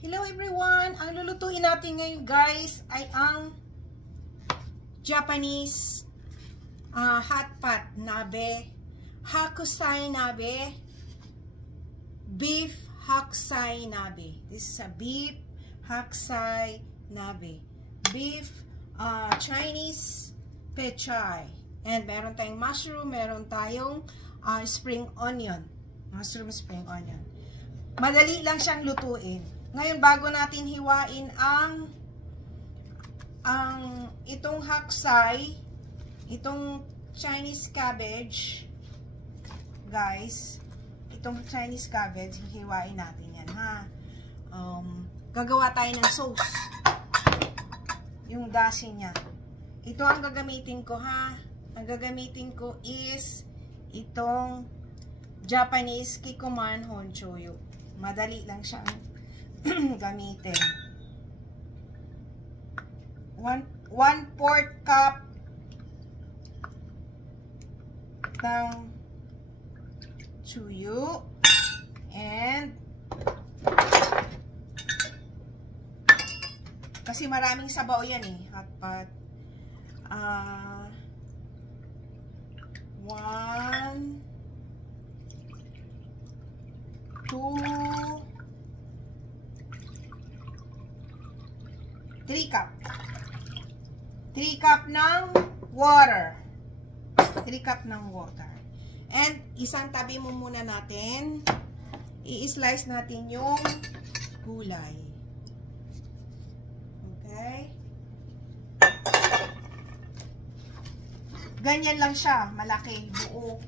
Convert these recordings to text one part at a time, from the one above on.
Hello everyone! Ang lulutuin natin ngayon guys ay ang Japanese hot pot nabe, hakusai nabe, beef hakusai nabe. This is a beef hakusai nabe. Beef Chinese pechay. And meron tayong mushroom, meron tayong spring onion. Mushroom spring onion. Madali lang siyang lutuin. Ngayon, bago natin hiwain ang itong hakusai, itong Chinese cabbage, guys, itong Chinese cabbage, hihiwain natin yan, ha. Gagawa tayo ng sauce. Yung dashi niya. Ito ang gagamitin ko, ha. Ang gagamitin ko is itong Japanese Kikkoman Honchoyu. Madali lang siyang gamitin. 1/4 cup ng chuyu and kasi maraming sabaw yan eh, hot pot. 1, 2, 3 cup. 3 cup ng water. 3 cup ng water. And isang tabi mo muna natin. I-slice natin yung gulay. Okay? Ganyan lang siya. Malaki. Buo.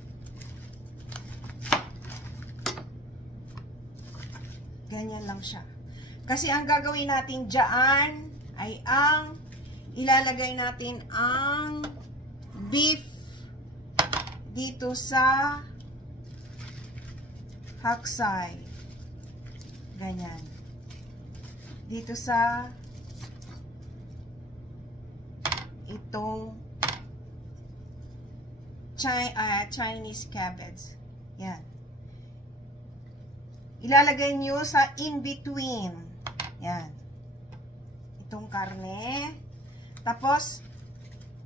Ganyan lang siya. Kasi ang gagawin natin dyan ay ang ilalagay natin ang beef dito sa hakusai. Ganyan. Dito sa itong Chinese cabbage. Yan. Ilalagay nyo sa in-between. Yan. Itong karne. Tapos,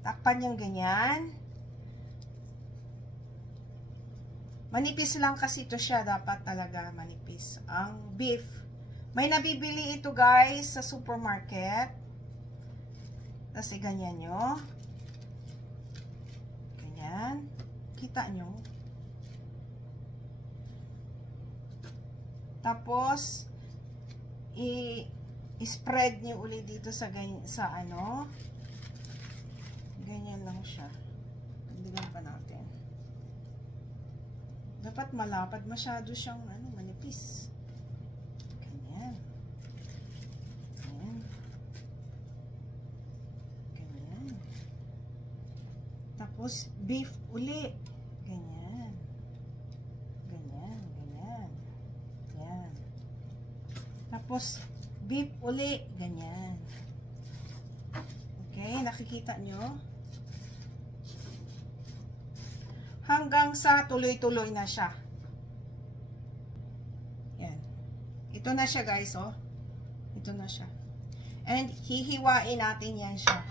takpan yung ganyan. Manipis lang kasi ito siya. Dapat talaga manipis. Ang beef. May nabibili ito guys sa supermarket. Tapos, ganyan nyo. Ganyan. Kita nyo. Tapos, i-spread nyo ulit dito sa ano. Ganyan lang siya. Pagdigan pa natin. Dapat malapad. Masyado siyang manipis. Ganyan. Ganyan. Ganyan. Tapos, beef uli. Ganyan. Ganyan. Ganyan. Yan. Tapos, beef uli. Ganyan. Okay, nakikita nyo? Hanggang sa tuloy-tuloy na siya. Yan. Ito na siya guys, oh. Ito na siya. And, hihiwain natin yan siya.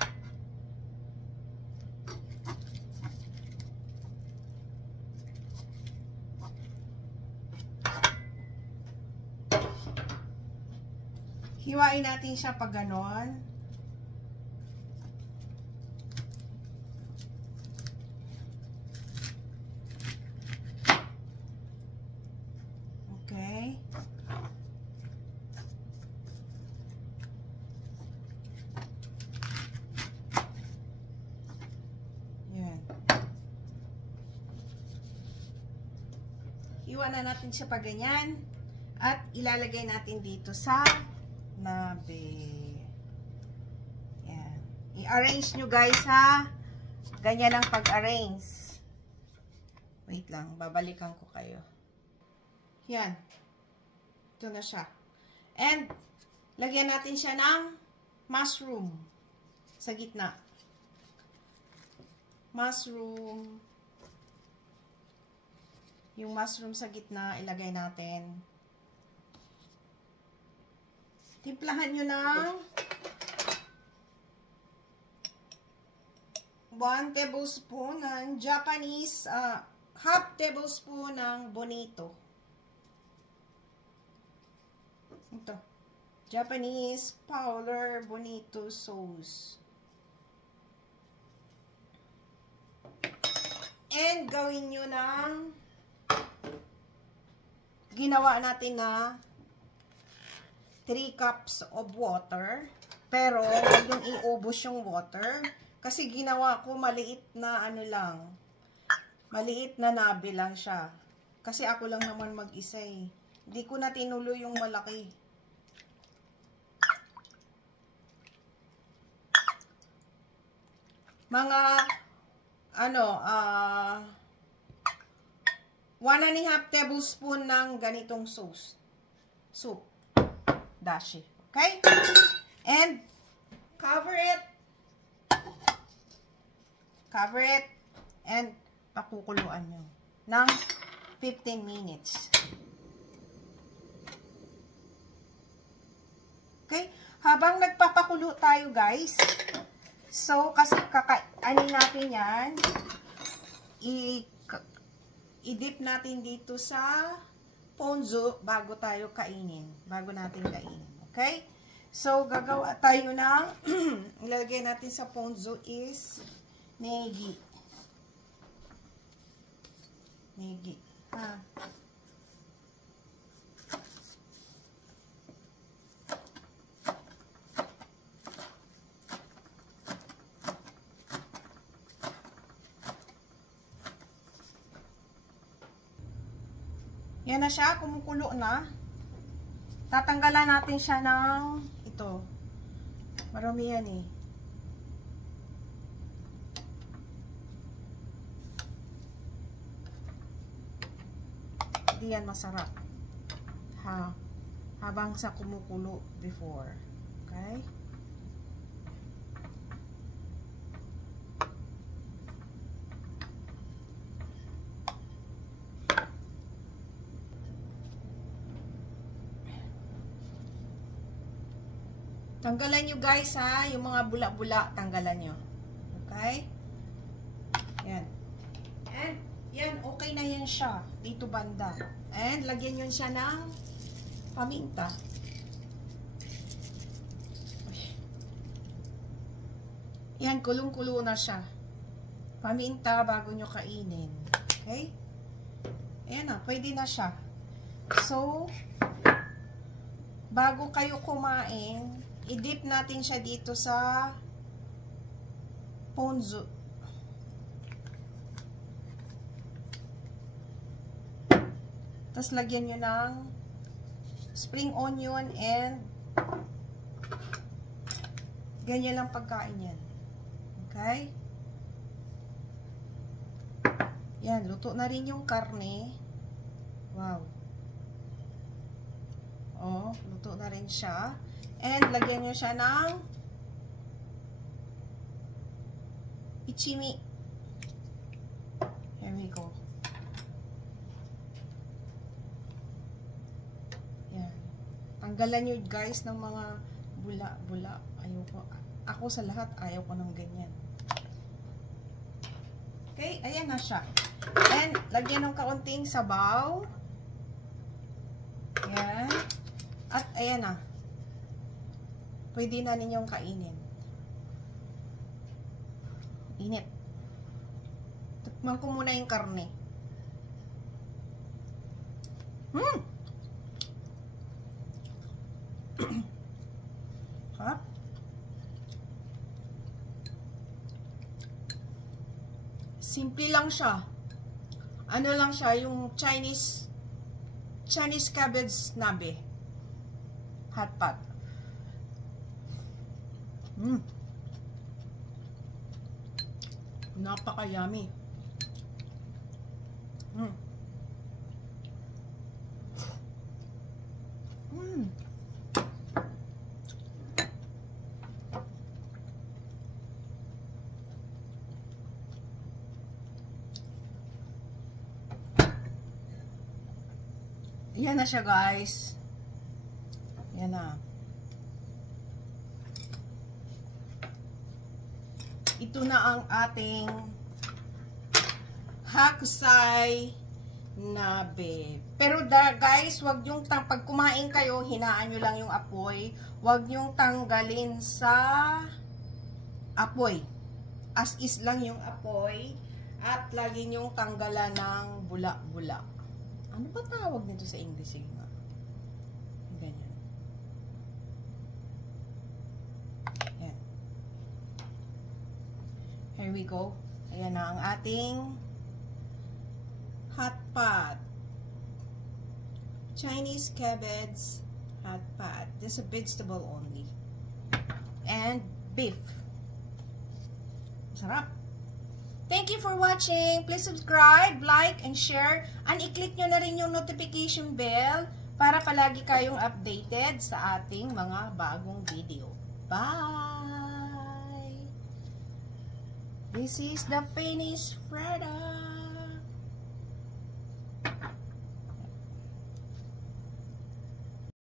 Hiwain natin siya pag ganon. Okay. Yan. Hiwa na natin siya pag ganyan. At ilalagay natin dito sa nabe. Yan. I-arrange nyo guys ha. Ganyan ang pag-arrange. Wait lang. Babalikan ko kayo. Yan. Ito na siya. And, lagyan natin siya ng mushroom sa gitna. Mushroom. Yung mushroom sa gitna, ilagay natin. Timplahan nyo ng 1 tablespoon ng Japanese, half tablespoon ng bonito. Ito. Japanese powder bonito sauce. And gawin nyo ng ginawa natin na 3 cups of water. Pero, huwag yung iubos yung water. Kasi ginawa ko maliit na ano lang. Maliit na nabi lang siya. Kasi ako lang naman mag-isa eh. Hindi ko na tinuloy yung malaki. Mga, 1½ tablespoon ng ganitong sauce. Soup. Dashi. Okay? And, cover it. Cover it. And, pakukuluan nyo. Ng 15 minutes. Okay? Habang nagpapakulo tayo, guys. So, kasi kakainin natin yan. I-dip natin dito sa ponzu bago tayo kainin. Bago natin kainin. Okay? So, gagawa tayo ng ilalagay natin sa ponzu is negi. Negi. Yan na siya, kumukulo na. Tatanggalan natin siya ng ito. Marami yan eh. Hindi yan masarap. Habang sa kumukulo before. Okay? Tanggalan nyo guys ha, yung mga bula-bula, tanggalan nyo. Okay? Yan. And, yan, okay na yan siya. Dito banda. And, lagyan nyo siya ng paminta. Yan, kulong-kulo na siya. Paminta bago nyo kainin. Okay? Ayan na, pwede na siya. So, bago kayo kumain, i-dip natin siya dito sa ponzu. Tapos lagyan nyo ng spring onion and ganyan lang pagkain yan. Okay? Yan, luto na rin yung karne. Wow. Oh, luto na rin siya. And, lagyan nyo siya ng ichimi. Here we go. Yan. Tanggalan nyo guys ng mga bula-bula. Ayoko. Ako sa lahat, ayaw ko ng ganyan. Okay, ayan na siya. And, lagyan ng kaunting sabaw. Yan. At, ayan na. Pwede na ninyong kainin. Init. Tikman ko muna yung karne. Ha? Simple lang siya. Ano lang siya, yung Chinese cabbage nabe. Hot pot. Napaka-yummy. Yan na siya guys. Yan na. ito na ang ating haksay nabe. Pero guys, wag yung pag kumain kayo, hinaan nyo lang yung apoy. Wag yung tanggalin sa apoy. As is lang yung apoy. At lagi nyong tanggalan ng bulak-bulak. Ano ba tawag nito sa English? Ganyan. Ayan. Here we go. Ayan na ang ating hot pot. Chinese cabbage hot pot. This is a vegetable only. And beef. Sarap. Thank you for watching. Please subscribe, like, and share. And i-click nyo na rin yung notification bell para palagi kayong updated sa ating mga bagong video. Bye! This is the finished product.